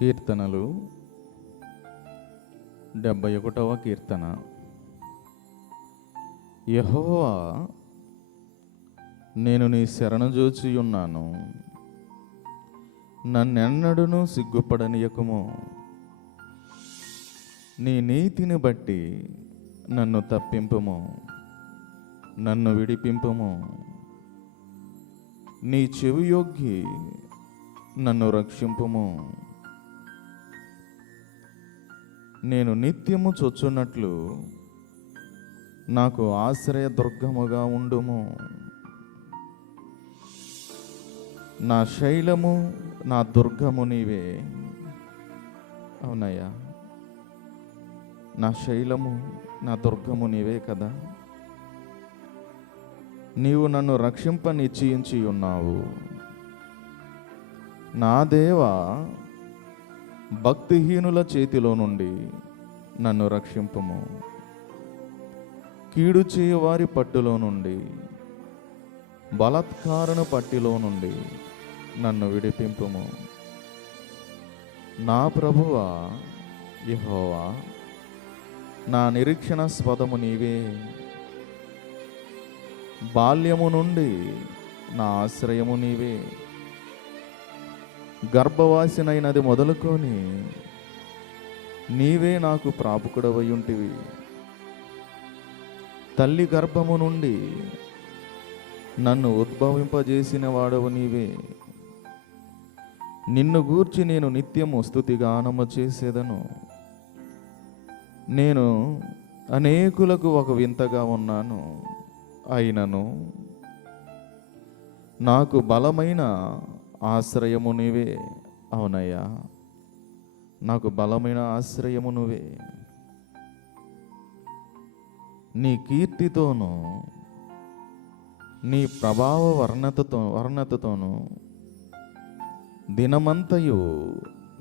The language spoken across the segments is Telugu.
కీర్తనలు 71వ కీర్తన. యెహోవా, నేను నీ శరణుజొచ్చి ఉన్నాను, నన్నెన్నడూను సిగ్గుపడనీయకుము. నీ నీతిని బట్టి నన్ను తప్పింపుము, నన్ను విడిపింపుము. నీ చెవియొగ్గి నన్ను రక్షింపుము. నేను నిత్యము చొచ్చున్నట్లు నాకు ఆశ్రయదుర్గముగా ఉండుము. నా శైలము, నా దుర్గము నీవే. అవునయ్యా, నా శైలము, నా దుర్గము నీవే కదా. నీవు నన్ను రక్షింప నిశ్చయించి ఉన్నావు. నా దేవా, భక్తిహీనుల చేతిలో నుండి నన్ను రక్షింపుము. కీడు చేయవారి పట్టులో నుండి, బలాత్కారణ పట్టిలో నుండి నన్ను విడిపింపుము. నా ప్రభువా యెహోవా, నా నిరీక్షణ స్పదము నీవే. బాల్యము నుండి నా ఆశ్రయము నీవే. గర్భవాసినైనది మొదలుకొని నీవే నాకు ప్రాపుకుడవయుంటివి. తల్లి గర్భము నుండి నన్ను ఉద్భవింపజేసిన వాడవు నీవే. నిన్ను గూర్చి నేను నిత్యము స్తుతిగానము చేసేదను. నేను అనేకులకు ఒక వింతగా ఉన్నాను, అయినను నాకు బలమైన ఆశ్రయము నీవే. అవునయ్యా, నాకు బలమైన ఆశ్రయము నువ్వే. నీ కీర్తితోనూ నీ ప్రభావ వర్ణతతోనూ దినమంతయు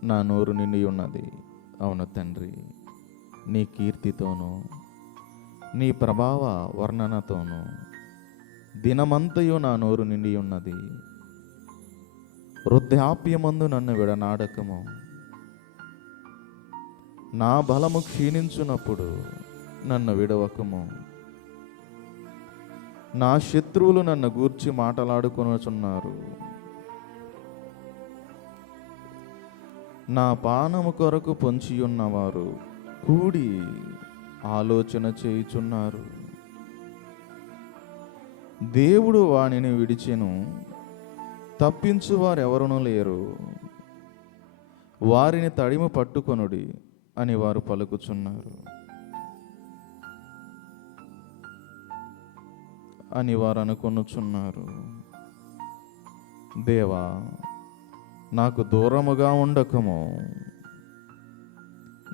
నా నోరు నిండి ఉన్నది. అవును తండ్రి, నీ కీర్తితోనూ నీ ప్రభావ వర్ణనతోనూ దినమంతయు నా నోరు నిండి ఉన్నది. వృద్ధాప్యమందు నన్ను విడనాడకము. నా బలము క్షీణించున్నప్పుడు నన్ను విడవకము. నా శత్రువులు నన్ను గూర్చి మాటలాడుకొనుచున్నారు. నా పానము కొరకు పొంచియున్నవారు కూడి ఆలోచన చేయుచున్నారు. దేవుడు వానిని విడిచెను, తప్పించు వారెవరునూ లేరు. వారిని తడిమి పట్టుకొనుడి అని వారు పలుకుచున్నారు అని వారు అనుకొనుచున్నారు. దేవా, నాకు దూరముగా ఉండకము.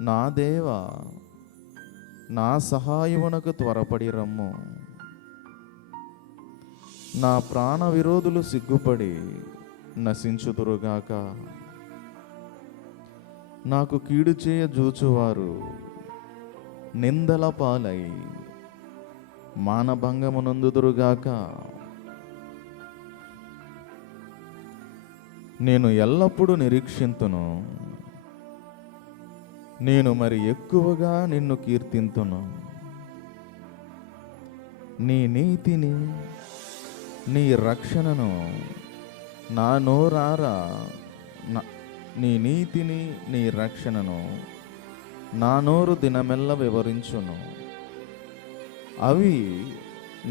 నా దేవా, నా సహాయమునకు త్వరపడి రమ్ము. నా ప్రాణ విరోధులు సిగ్గుపడి నశించుదురుగాక. నాకు కీడు చేయ జూచువారు నిందల పాలై మానభంగమునందుదురుగాక. నేను ఎల్లప్పుడూ నిరీక్షింతును, నేను మరి ఎక్కువగా నిన్ను కీర్తింతును. నీ నీతిని, నీ రక్షణను నా నోరారా, నీ నీతిని, నీ రక్షణను నా నోరు దినమెల్ల వివరించును. అవి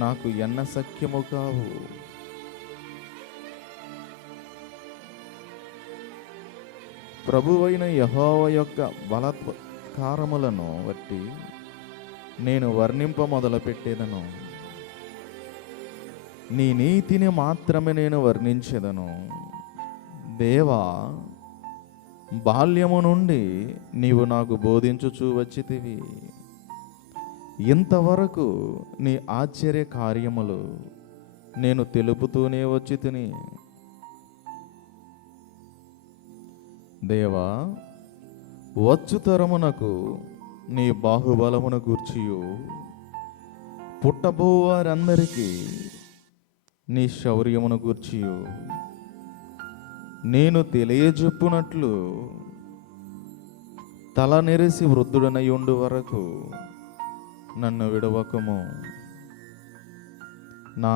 నాకు ఎన్న సఖ్యము కావు. ప్రభువైన యెహోవా యొక్క బలాత్కారములను బట్టి నేను వర్ణింప మొదలుపెట్టేదను. నీ నీతిని మాత్రమే నేను వర్ణించెదను. దేవా, బాల్యము నుండి నీవు నాకు బోధించుచూ వచ్చితివి. ఇంతవరకు నీ ఆశ్చర్య కార్యములు నేను తెలుపుతూనే వచ్చి తిని. దేవా, వచ్చు తరమునకు నీ బాహుబలమును గూర్చియు, పుట్టబోవారందరికీ నీ శౌర్యమును గూర్చియు నేను తెలియజెప్పునట్లు తల నెరిసి వృద్ధుడనై ఉండు వరకు నన్ను విడవకము. నా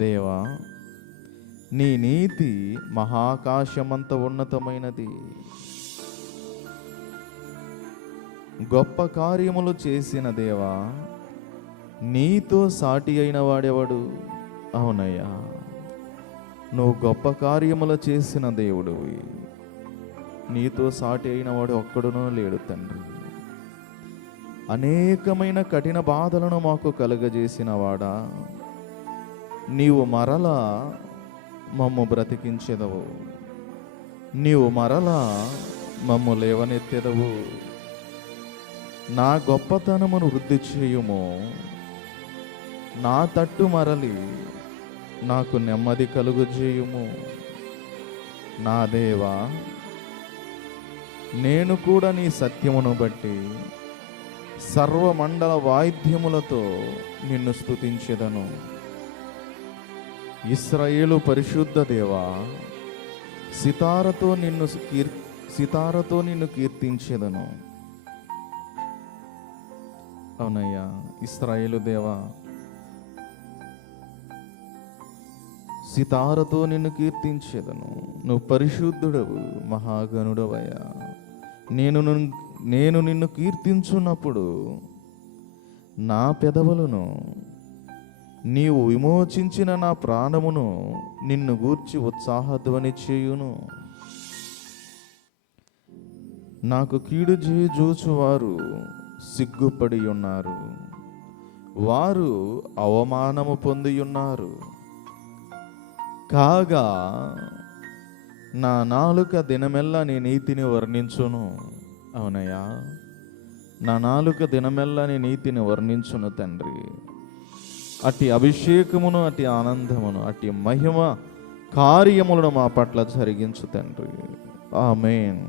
దేవా, నీ నీతి మహాకాశమంత ఉన్నతమైనది. గొప్ప కార్యములు చేసిన దేవా, నీతో సాటి అయిన వాడెవడు? అవునయ్యా, నువ్వు గొప్ప కార్యములు చేసిన దేవుడివి. నీతో సాటి అయిన వాడు ఒక్కడునూ లేడు తండ్రి. అనేకమైన కఠిన బాధలను మాకు కలుగజేసిన వాడా, నీవు మరలా మమ్ము బ్రతికించెదవు. నీవు మరలా మమ్ము లేవనెత్తెదవు. నా గొప్పతనమును వృద్ధి చేయుము. నా తట్టు మరలి నాకు నెమ్మది కలుగజేయుము. నా దేవా, నేను కూడా నీ సత్యమును బట్టి సర్వమండల వాయిద్యములతో నిన్ను స్తుతించెదను. ఇశ్రాయేలు పరిశుద్ధ దేవా, సితారతో నిన్ను కీర్తించెదను. అవునయ్యా, ఇశ్రాయేలు దేవా, సితారతో నిన్ను కీర్తించెదను. నువ్వు పరిశుద్ధుడవు, మహాగణుడవయ్యా. నేను నిన్ను కీర్తించున్నప్పుడు నా పెదవులను, నీవు విమోచించిన నా ప్రాణమును నిన్ను గూర్చి ఉత్సాహధ్వని చేయును. నాకు కీడు జూచువారు సిగ్గుపడి ఉన్నారు, వారు అవమానము పొంది ఉన్నారు. కాగా నా నాలుక దినమెల్లా నీ నీతిని వర్ణించును. అవునయ్యా, నా నాలుక దినమెల్లా నీ నీతిని వర్ణించును తండ్రి. అట్టి అభిషేకమును, అట్టి ఆనందమును, అట్టి మహిమ కార్యములను మా పట్ల జరిగించు తండ్రి. ఆమేన్.